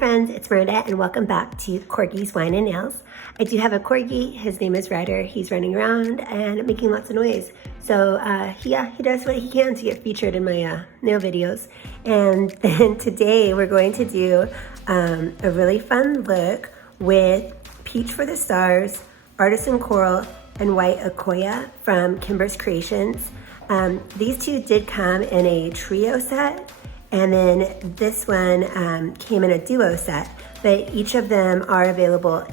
friends, it's Miranda and welcome back to Corgi's Wine and Nails. I do have a corgi, his name is Ryder. He's running around and making lots of noise. So he does what he can to get featured in my nail videos. And then today we're going to do a really fun look with Peach for the Stars, Artisan Coral, and White Akoya from Kimberz Kreations. These two did come in a trio set. And then this one came in a duo set, but each of them are available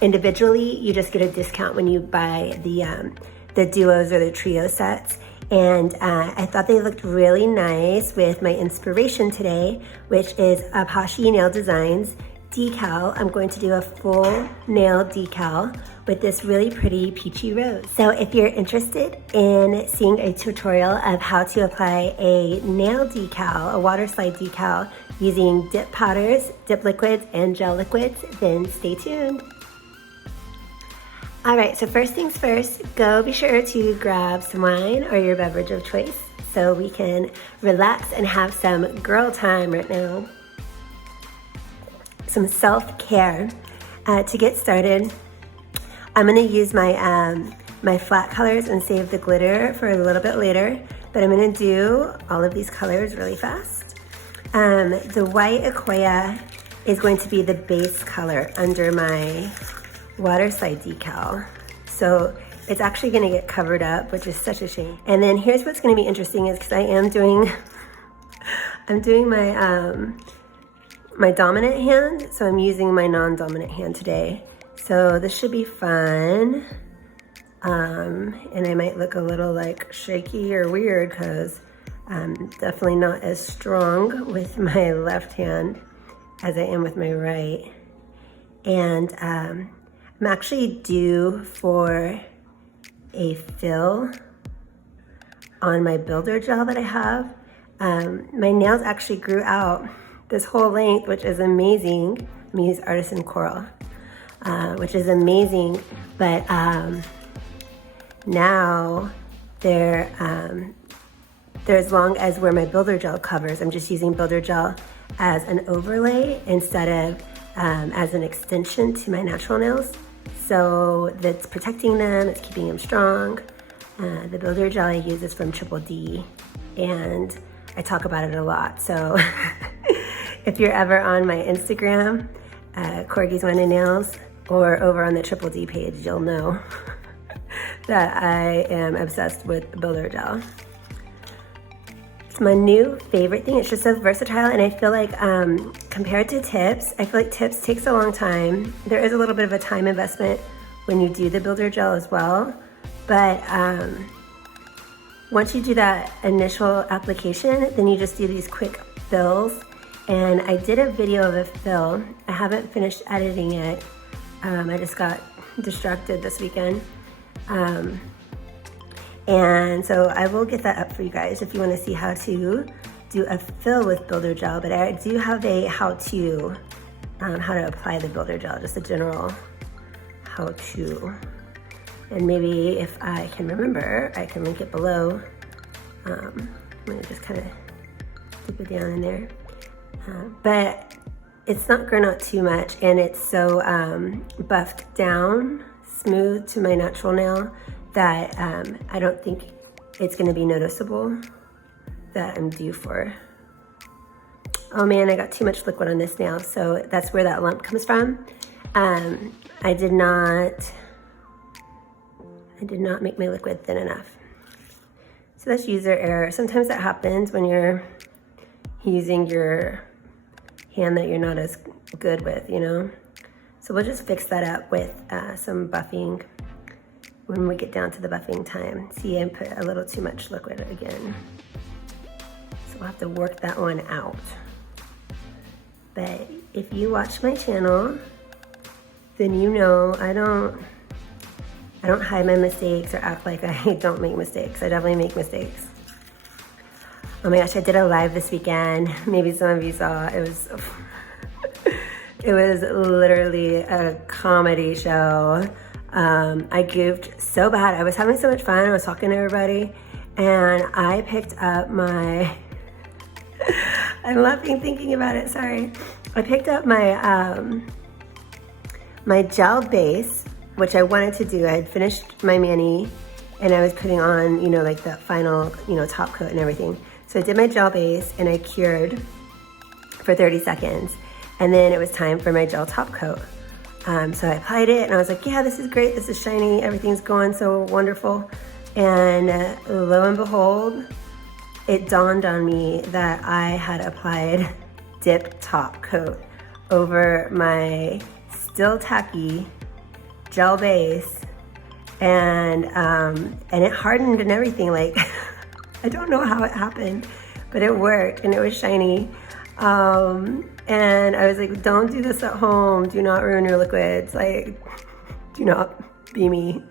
individually. You just get a discount when you buy the duos or the trio sets. And I thought they looked really nice with my inspiration today, which is a Poshy Nail Designs decal. I'm going to do a full nail decal with this really pretty peachy rose. So if you're interested in seeing a tutorial of how to apply a nail decal, a water slide decal, using dip powders, dip liquids, and gel liquids, then stay tuned. All right, so first things first, be sure to grab some wine or your beverage of choice so we can relax and have some girl time right now. Some self-care. To get started, I'm gonna use my my flat colors and save the glitter for a little bit later, but I'm gonna do all of these colors really fast. The white Akoya is going to be the base color under my water slide decal. So it's actually gonna get covered up, which is such a shame. And then here's what's gonna be interesting is because I am doing, I'm doing my dominant hand, so I'm using my non-dominant hand today. So this should be fun. And I might look a little like shaky or weird because I'm definitely not as strong with my left hand as I am with my right. And I'm actually due for a fill on my builder gel that I have. My nails actually grew out this whole length, which is amazing. I'm gonna use Artisan Coral, which is amazing, but now they're as long as where my builder gel covers. I'm just using builder gel as an overlay instead of as an extension to my natural nails. So that's protecting them, it's keeping them strong. The builder gel I use is from Triple D, and I talk about it a lot. So if you're ever on my Instagram, CorgisWineAndNails, or over on the Triple D page, you'll know that I am obsessed with builder gel. It's my new favorite thing. It's just so versatile, and I feel like compared to tips, I feel like tips takes a long time. There is a little bit of a time investment when you do the builder gel as well, but once you do that initial application, then you just do these quick fills. And I did a video of a fill. I haven't finished editing it. I just got distracted this weekend. And so I will get that up for you guys if you want to see how to do a fill with builder gel. But I do have a how-to, how to apply the builder gel, just a general how-to. And maybe if I can remember, I can link it below. I'm gonna just kind of dip it down in there. But it's not grown out too much, and it's so buffed down, smooth to my natural nail that I don't think it's gonna be noticeable that I'm due for. Oh man, I got too much liquid on this nail, so that's where that lump comes from. I did not make my liquid thin enough. So that's user error. Sometimes that happens when you're using your hand that you're not as good with, you know? So we'll just fix that up with some buffing when we get down to the buffing time. See, I put a little too much liquid again. So we'll have to work that one out. But if you watch my channel, then you know I don't hide my mistakes or act like I don't make mistakes. I definitely make mistakes. Oh my gosh, I did a live this weekend. Maybe some of you saw. It was literally a comedy show. I goofed so bad. I was having so much fun. I was talking to everybody, and I picked up my I'm laughing thinking about it, sorry. I picked up my my gel base, which I wanted to do. I had finished my mani and I was putting on, you know, like the final, you know, top coat and everything. So I did my gel base and I cured for 30 seconds. And then it was time for my gel top coat. So I applied it and I was like, yeah, this is great. This is shiny. Everything's going so wonderful. And lo and behold, it dawned on me that I had applied Dip top coat over my still tacky gel base, and it hardened and everything. Like, I don't know how it happened, but it worked and it was shiny. And I was like, don't do this at home. Do not ruin your liquids. Like, do not be me.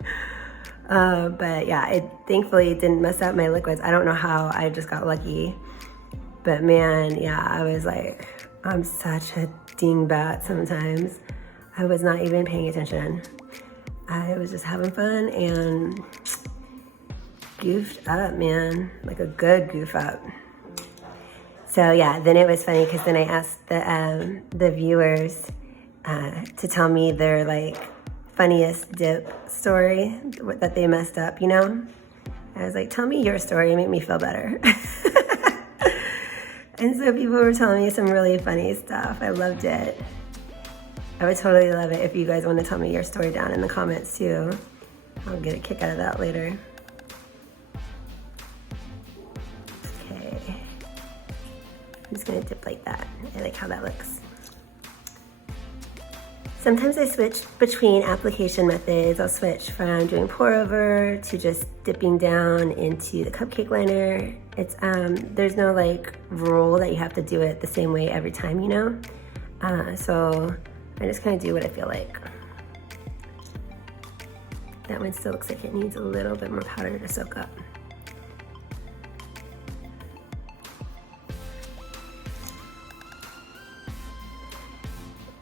But yeah, it thankfully didn't mess up my liquids. I don't know how, I just got lucky. But man, yeah, I was like, I'm such a dingbat sometimes. I was not even paying attention. I was just having fun and goofed up, man, like a good goof up. So yeah, then it was funny because then I asked the viewers to tell me their like funniest dip story that they messed up, you know? I was like, tell me your story, make me feel better. And so people were telling me some really funny stuff. I loved it. I would totally love it if you guys want to tell me your story down in the comments too. I'll get a kick out of that later. I'm just gonna dip like that. I like how that looks. Sometimes I switch between application methods. I'll switch from doing pour over to just dipping down into the cupcake liner. It's there's no like rule that you have to do it the same way every time, you know? So I just kind of do what I feel like. That one still looks like it needs a little bit more powder to soak up.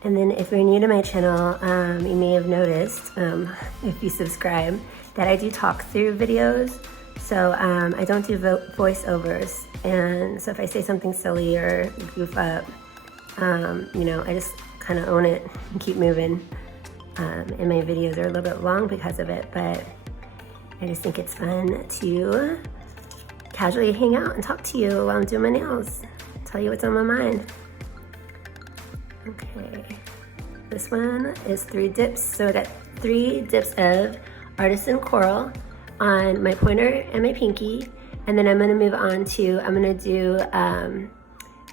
And then if you're new to my channel, you may have noticed, if you subscribe, that I do talk through videos. So I don't do voiceovers. And so if I say something silly or goof up, you know, I just kind of own it and keep moving. And my videos are a little bit long because of it, but I just think it's fun to casually hang out and talk to you while I'm doing my nails, tell you what's on my mind. Okay, this one is 3 dips. So I got 3 dips of Artisan Coral on my pointer and my pinky. And then I'm gonna move on to, I'm gonna do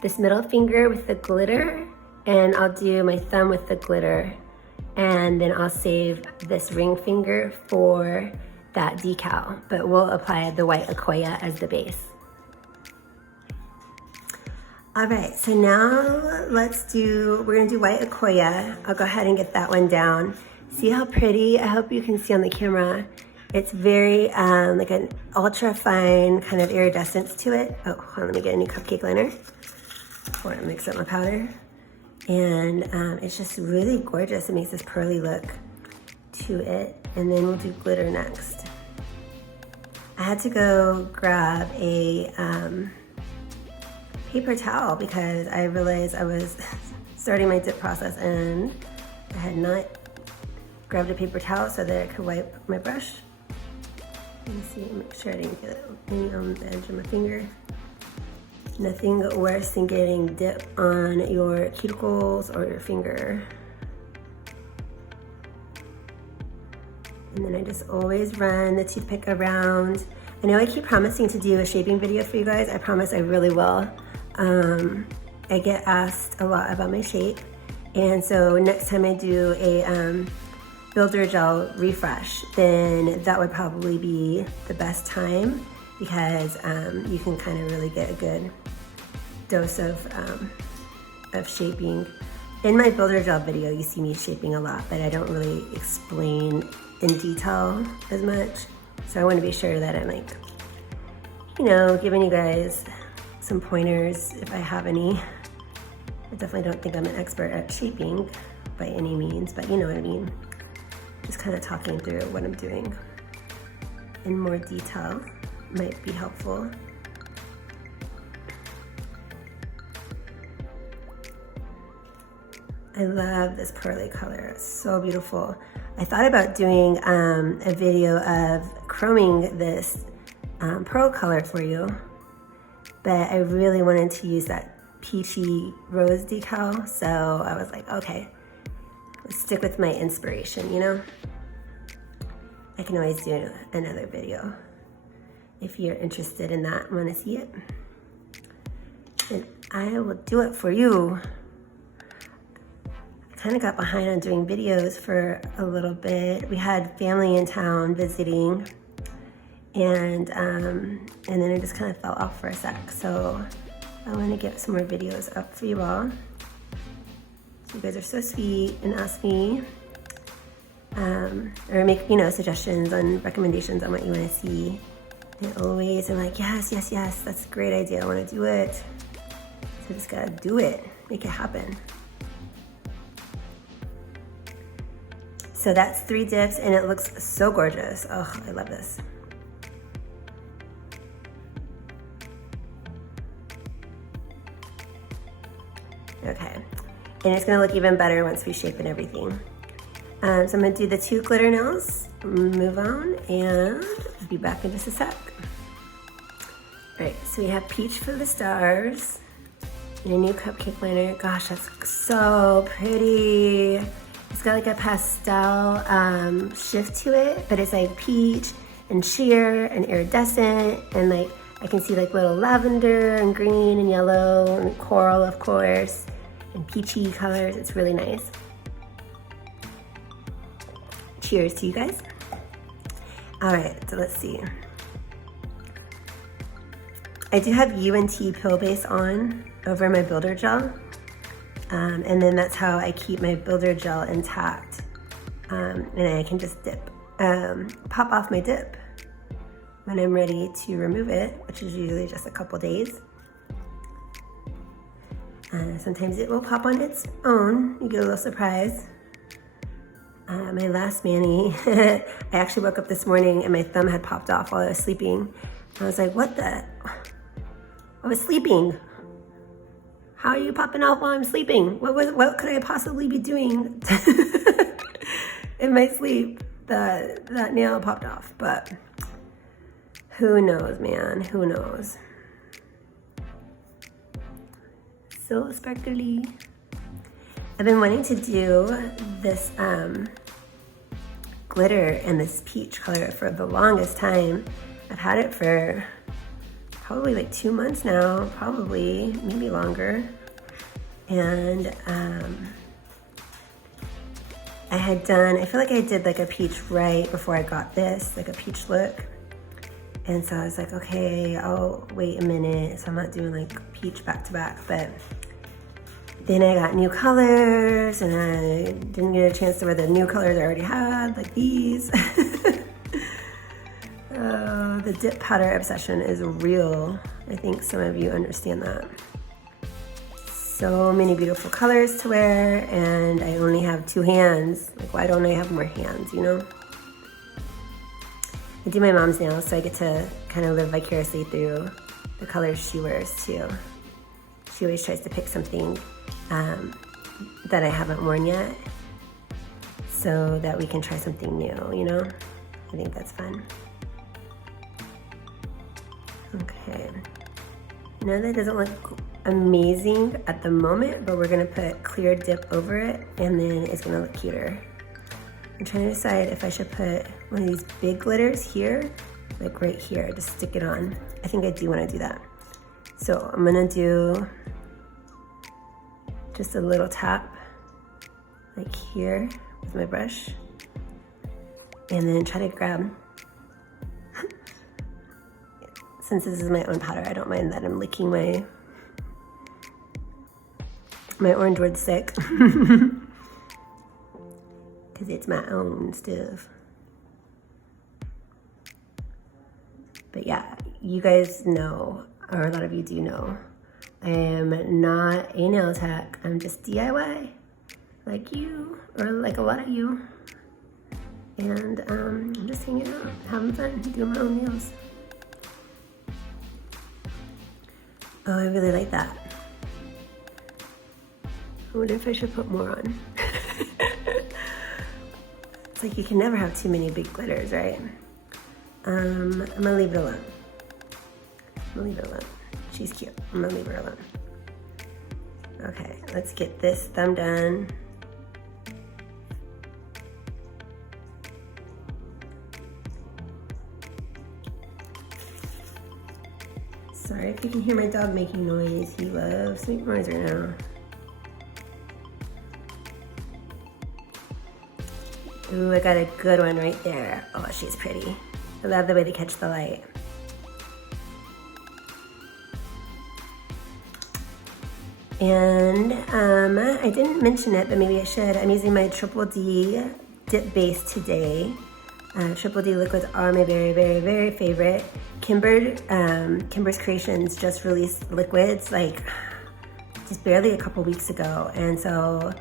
this middle finger with the glitter, and I'll do my thumb with the glitter. And then I'll save this ring finger for that decal, but we'll apply the white Akoya as the base. All right, so now we're gonna do white Akoya. I'll go ahead and get that one down. See how pretty? I hope you can see on the camera. It's very like an ultra fine kind of iridescence to it. Oh, hold on, let me get a new cupcake liner. I want to mix up my powder. And it's just really gorgeous. It makes this pearly look to it. And then we'll do glitter next. I had to go grab a paper towel because I realized I was starting my dip process and I had not grabbed a paper towel so that I could wipe my brush. Let me see, make sure I didn't get any on the edge of my finger. Nothing worse than getting dip on your cuticles or your finger. And then I just always run the toothpick around. I know I keep promising to do a shaping video for you guys. I promise I really will. I get asked a lot about my shape. And so next time I do a builder gel refresh, then that would probably be the best time because you can kind of really get a good dose of shaping. In my builder gel video, you see me shaping a lot, but I don't really explain in detail as much. So I want to be sure that I'm like, you know, giving you guys some pointers if I have any. I definitely don't think I'm an expert at shaping by any means, but you know what I mean. Just kind of talking through what I'm doing in more detail might be helpful. I love this pearly color. It's so beautiful. I thought about doing a video of chroming this pearl color for you, but I really wanted to use that peachy rose decal, so I was like, okay, let's stick with my inspiration, you know? I can always do another video if you're interested in that and want to see it. And I will do it for you. I kind of got behind on doing videos for a little bit. We had family in town visiting, and then it just kind of fell off for a sec. So I want to get some more videos up for you all. So you guys are so sweet and ask me or make, you know, suggestions and recommendations on what you want to see. And always I'm like, yes, yes, yes, that's a great idea. I want to do it. So just gotta do it, make it happen. So that's 3 dips and it looks so gorgeous. Oh, I love this. Okay, and it's gonna look even better once we shape and everything. So I'm gonna do the 2 glitter nails, move on, and be back in just a sec. All right, so we have Peach for the Stars, and a new cupcake liner. Gosh, that's so pretty. It's got like a pastel shift to it, but it's like peach and sheer and iridescent, and like I can see like little lavender and green and yellow and coral, of course, and peachy colors. It's really nice. Cheers to you guys. All right, so let's see. I do have UNT pill base on over my builder gel. And then that's how I keep my builder gel intact. And I can just dip, pop off my dip when I'm ready to remove it, which is usually just a couple days. Sometimes it will pop on its own. You get a little surprise. My last mani, I actually woke up this morning and my thumb had popped off while I was sleeping. I was like, what the? I was sleeping. How are you popping off while I'm sleeping? What could I possibly be doing in my sleep that nail popped off? But who knows, man, who knows? So sparkly. I've been wanting to do this glitter and this peach color for the longest time. I've had it for probably like 2 months now, probably, maybe longer. And I feel like I did like a peach right before I got this, like a peach look. And so I was like, okay, I'll wait a minute. So I'm not doing like peach back to back, but then I got new colors and I didn't get a chance to wear the new colors I already had, like these. Oh, the dip powder obsession is real. I think some of you understand that. So many beautiful colors to wear, and I only have 2 hands. Like, why don't I have more hands, you know? I do my mom's nails, so I get to kind of live vicariously through the colors she wears too. She always tries to pick something that I haven't worn yet, so that we can try something new, you know? I think that's fun. Okay, now that doesn't look amazing at the moment, but we're gonna put clear dip over it and then it's gonna look cuter. I'm trying to decide if I should put one of these big glitters here, like right here, just stick it on. I think I do wanna do that. So I'm gonna do just a little tap, like here with my brush, and then try to grab. Since this is my own powder, I don't mind that I'm licking my orange wood stick. Because it's my own stuff. But yeah, you guys know, or a lot of you do know, I am not a nail tech. I'm just DIY, like you, or like a lot of you. And I'm just hanging out, having fun, doing my own nails. Oh, I really like that. I wonder if I should put more on. It's like you can never have too many big glitters, right? I'm gonna leave it alone. She's cute. I'm gonna leave her alone. Okay, let's get this thumb done. Sorry if you can hear my dog making noise. He loves making noise right now. Ooh, I got a good one right there. Oh, she's pretty. I love the way they catch the light. And I didn't mention it, but maybe I should. I'm using my Triple D dip base today. Triple D liquids are my very, very, very favorite. Kimberz Kreations just released liquids like just barely a couple weeks ago, and so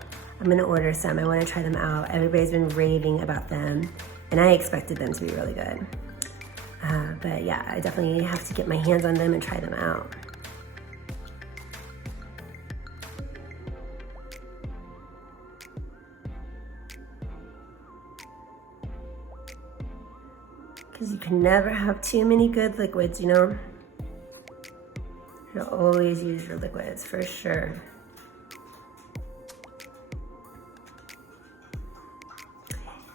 I'm gonna order some. I want to try them out. Everybody's been raving about them, and I expected them to be really good. But yeah, I definitely have to get my hands on them and try them out. Because you can never have too many good liquids, you know? You'll always use your liquids, for sure.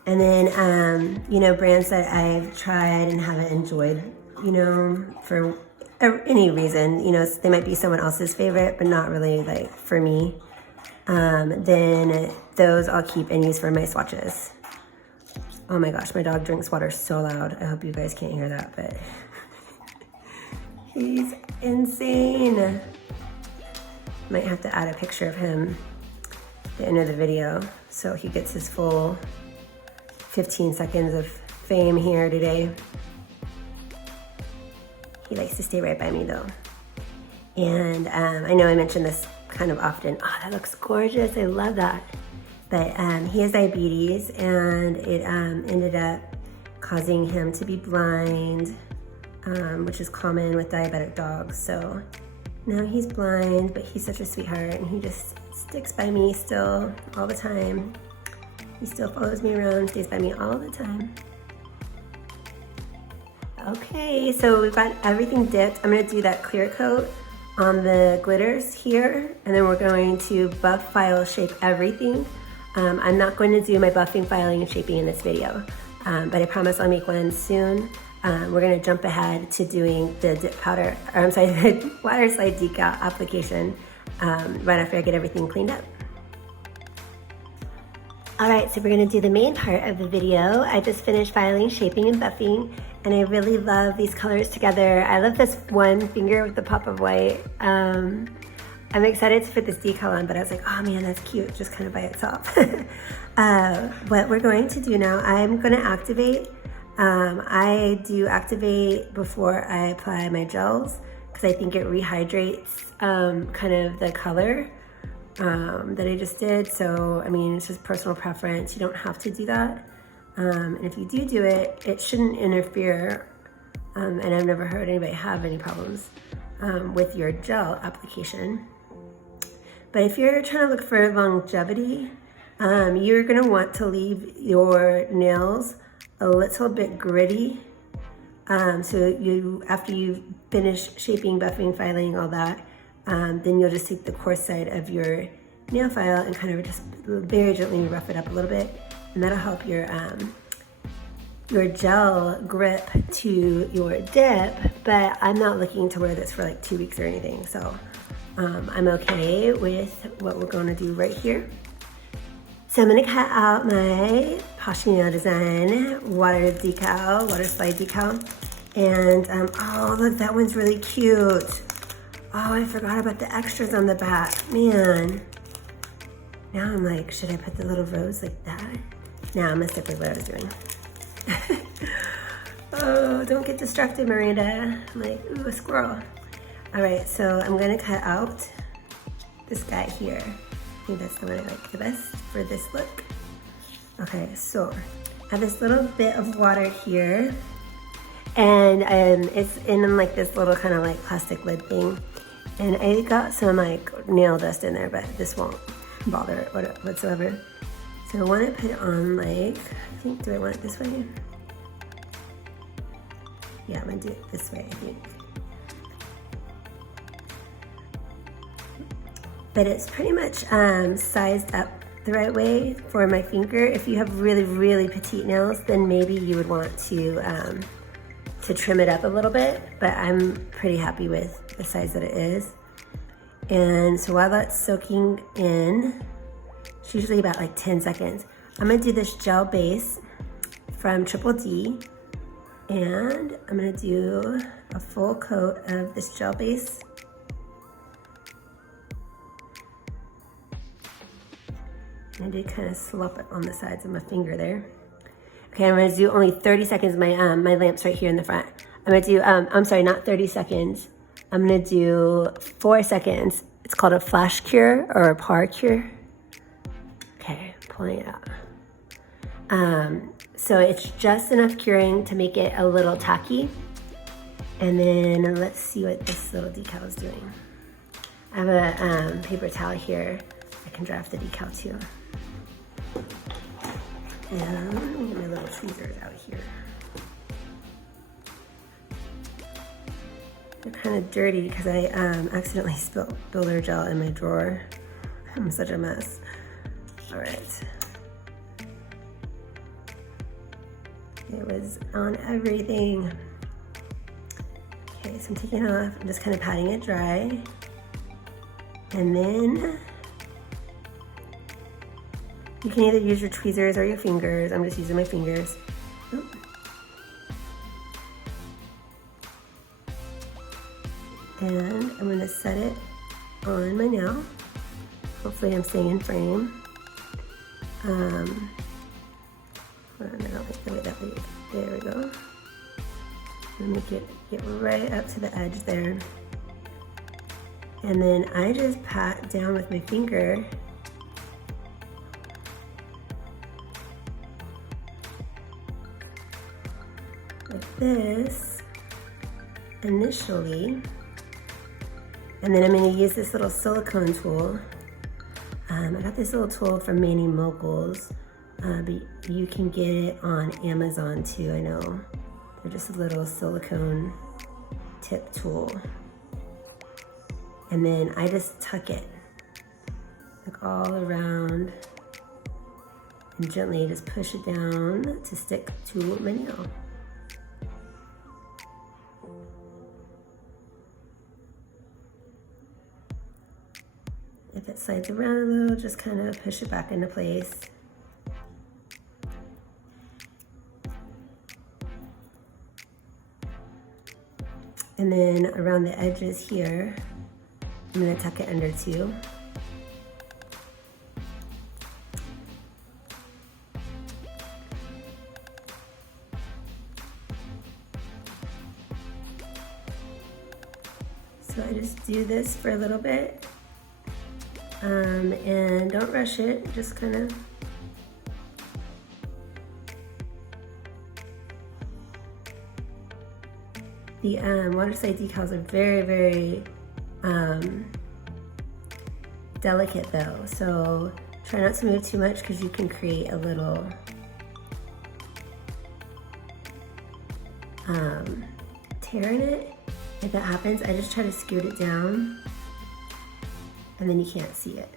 And then, you know, brands that I've tried and haven't enjoyed, you know, for any reason, you know, they might be someone else's favorite, but not really like for me. Then those I'll keep and use for my swatches. Oh my gosh, my dog drinks water so loud. I hope you guys can't hear that, but he's insane. Might have to add a picture of him at the end of the video so he gets his full 15 seconds of fame here today. He likes to stay right by me though. And I know I mention this kind of often. Oh, that looks gorgeous, I love that. But he has diabetes, and it ended up causing him to be blind, which is common with diabetic dogs. So now he's blind, but he's such a sweetheart, and he just sticks by me still all the time. He still follows me around, stays by me all the time. Okay, so we've got everything dipped. I'm gonna do that clear coat on the glitters here, and then we're going to buff, file, shape everything. I'm not going to do my buffing, filing, and shaping in this video, but I promise I'll make one soon. We're gonna jump ahead to doing the dip powder, or I'm sorry, the water slide decal application right after I get everything cleaned up. All right, so we're gonna do the main part of the video. I just finished filing, shaping, and buffing, and I really love these colors together. I love this one finger with the pop of white. I'm excited to put this decal on, but I was like, oh man, that's cute, just kind of by itself. What we're going to do now, I'm gonna activate. I do activate before I apply my gels, because I think it rehydrates kind of the color that I just did. So, I mean, it's just personal preference. You don't have to do that. And if you do it, it shouldn't interfere. And I've never heard anybody have any problems with your gel application. But if you're trying to look for longevity, you're gonna want to leave your nails a little bit gritty. So after you finish shaping, buffing, filing, all that, then you'll just take the coarse side of your nail file and kind of just very gently rough it up a little bit, and that'll help your gel grip to your dip. But I'm not looking to wear this for like 2 weeks or anything, so I'm okay with what we're going to do right here. So I'm going to cut out my Poshy nail design water slide decal, and oh look, that one's really cute. Oh, I forgot about the extras on the back, man. Now I'm like, should I put the little rose like that? Now I'm gonna stick with what I was doing. Oh, don't get distracted, Miranda. I'm like, ooh, a squirrel. All right, so I'm gonna cut out this guy here. I think that's the one I like the best for this look. Okay, so I have this little bit of water here, and it's in like this little kind of like plastic lid thing. And I got some like nail dust in there, but this won't bother whatsoever. So I want to put it on like, I think, do I want it this way? Yeah, I'm gonna do it this way, I think. But it's pretty much sized up the right way for my finger. If you have really, really petite nails, then maybe you would want to trim it up a little bit, but I'm pretty happy with the size that it is. And so while that's soaking in, it's usually about like 10 seconds, I'm gonna do this gel base from Triple D, and I'm gonna do a full coat of this gel base. I did kind of slop it on the sides of my finger there. Okay, I'm gonna do only 30 seconds. My lamp's right here in the front. I'm gonna do, I'm sorry, not 30 seconds. I'm gonna do 4 seconds. It's called a flash cure or a par cure. Okay, pulling it out. So it's just enough curing to make it a little tacky. And then let's see what this little decal is doing. I have a paper towel here. I can draft the decal too. And let me get my little tweezers out here. They're kind of dirty because I accidentally spilled builder gel in my drawer. I'm such a mess. All right. It was on everything. Okay, so I'm taking it off. I'm just kind of patting it dry. And then you can either use your tweezers or your fingers. I'm just using my fingers. Oop. And I'm gonna set it on my nail. Hopefully I'm staying in frame. Hold on, I don't like the way that leaves. There we go. And make it get right up to the edge there. And then I just pat down with my finger. Like this, initially. And then I'm gonna use this little silicone tool. I got this little tool from Manny Moguls, but you can get it on Amazon too, I know. They're just a little silicone tip tool. And then I just tuck it, like all around, and gently just push it down to stick to my nail. If it slides around a little, just kind of push it back into place. And then around the edges here, I'm gonna tuck it under too. So I just do this for a little bit. And don't rush it, just kind of the water-side decals are very, very delicate though, so try not to move too much because you can create a little tear in it. If that happens, I just try to scoot it down and then you can't see it.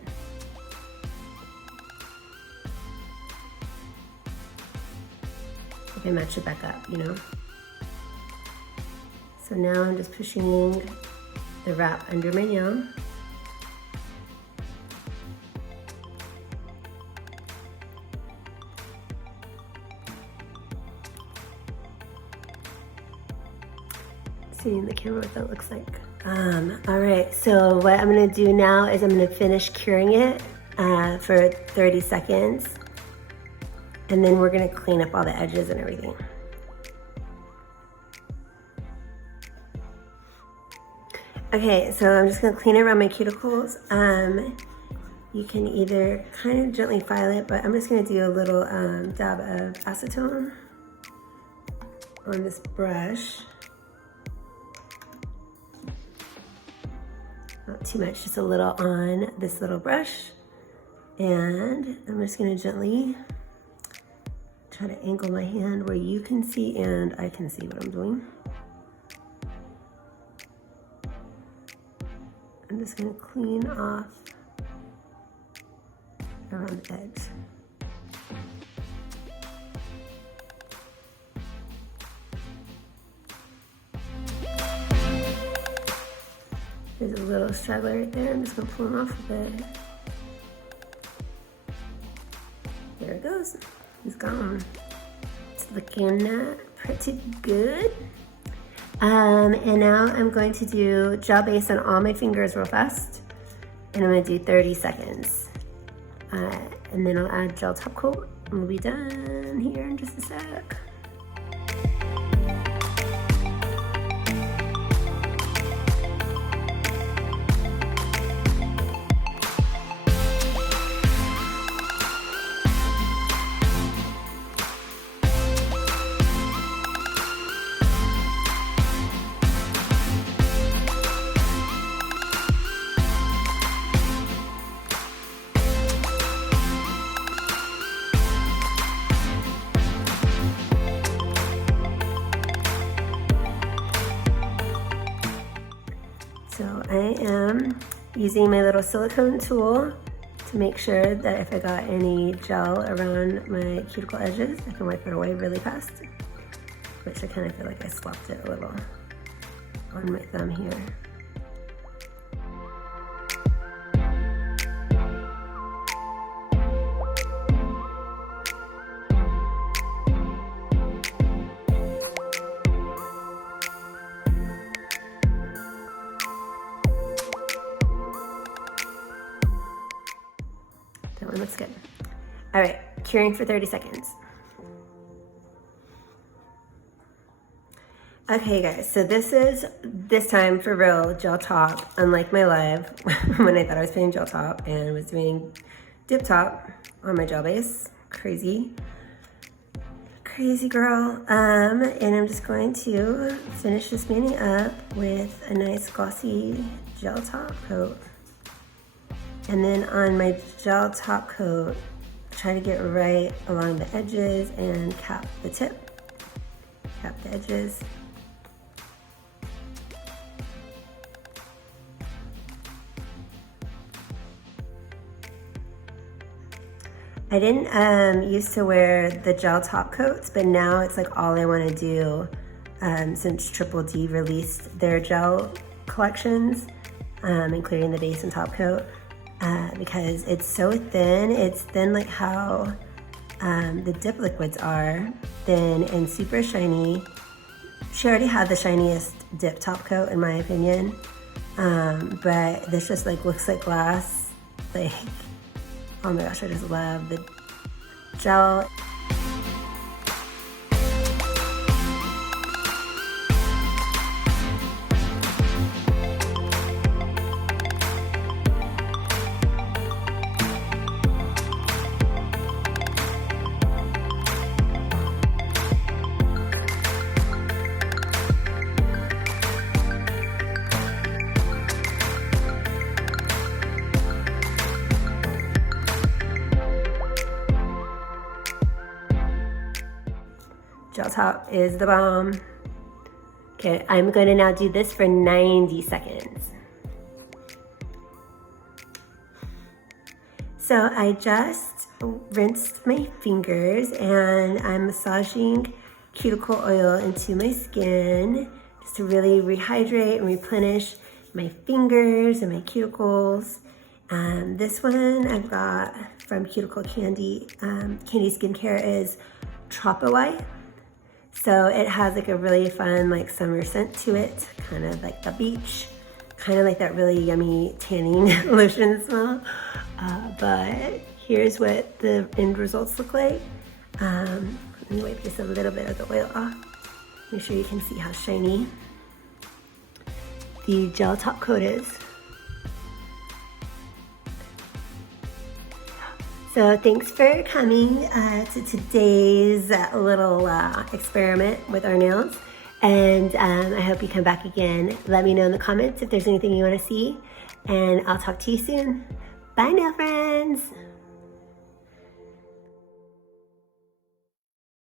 I can match it back up, you know? So now I'm just pushing the wrap under my nail. Seeing the camera what that looks like. All right, so what I'm gonna do now is I'm gonna finish curing it for 30 seconds. And then we're gonna clean up all the edges and everything. Okay, so I'm just gonna clean it around my cuticles. You can either kind of gently file it, but I'm just gonna do a little dab of acetone on this brush. Not too much, just a little on this little brush. And I'm just gonna gently try to angle my hand where you can see and I can see what I'm doing. I'm just gonna clean off around the edge. There's a little straggler right there. I'm just gonna pull him off a bit. There it goes. He's gone. It's looking pretty good. And now I'm going to do gel base on all my fingers real fast. And I'm gonna do 30 seconds. And then I'll add gel top coat and we'll be done here in just a sec. So I am using my little silicone tool to make sure that if I got any gel around my cuticle edges, I can wipe it away really fast, which I kind of feel like I slopped it a little on my thumb here. That one looks good. All right, curing for 30 seconds. Okay guys, so this time for real gel top, unlike my live when I thought I was putting gel top and was doing dip top on my gel base. Crazy girl. And I'm just going to finish this painting up with a nice glossy gel top coat. And then on my gel top coat, try to get right along the edges and cap the tip, cap the edges. I didn't used to wear the gel top coats, but now it's like all I want to do since Triple D released their gel collections, including the base and top coat. Because it's so thin. It's thin like how the dip liquids are, thin and super shiny. She already had the shiniest dip top coat in my opinion, but this just like looks like glass. Like, oh my gosh, I just love the gel. Gel top is the bomb. Okay, I'm going to now do this for 90 seconds. So I just rinsed my fingers and I'm massaging cuticle oil into my skin just to really rehydrate and replenish my fingers and my cuticles. This one I've got from Cuticle Candy Skincare is Tropical. So it has like a really fun like summer scent to it, kind of like the beach, kind of like that really yummy tanning lotion smell. But here's what the end results look like. Let me wipe just a little bit of the oil off. Make sure you can see how shiny the gel top coat is. So thanks for coming to today's little experiment with our nails. And I hope you come back again. Let me know in the comments if there's anything you want to see. And I'll talk to you soon. Bye now, friends.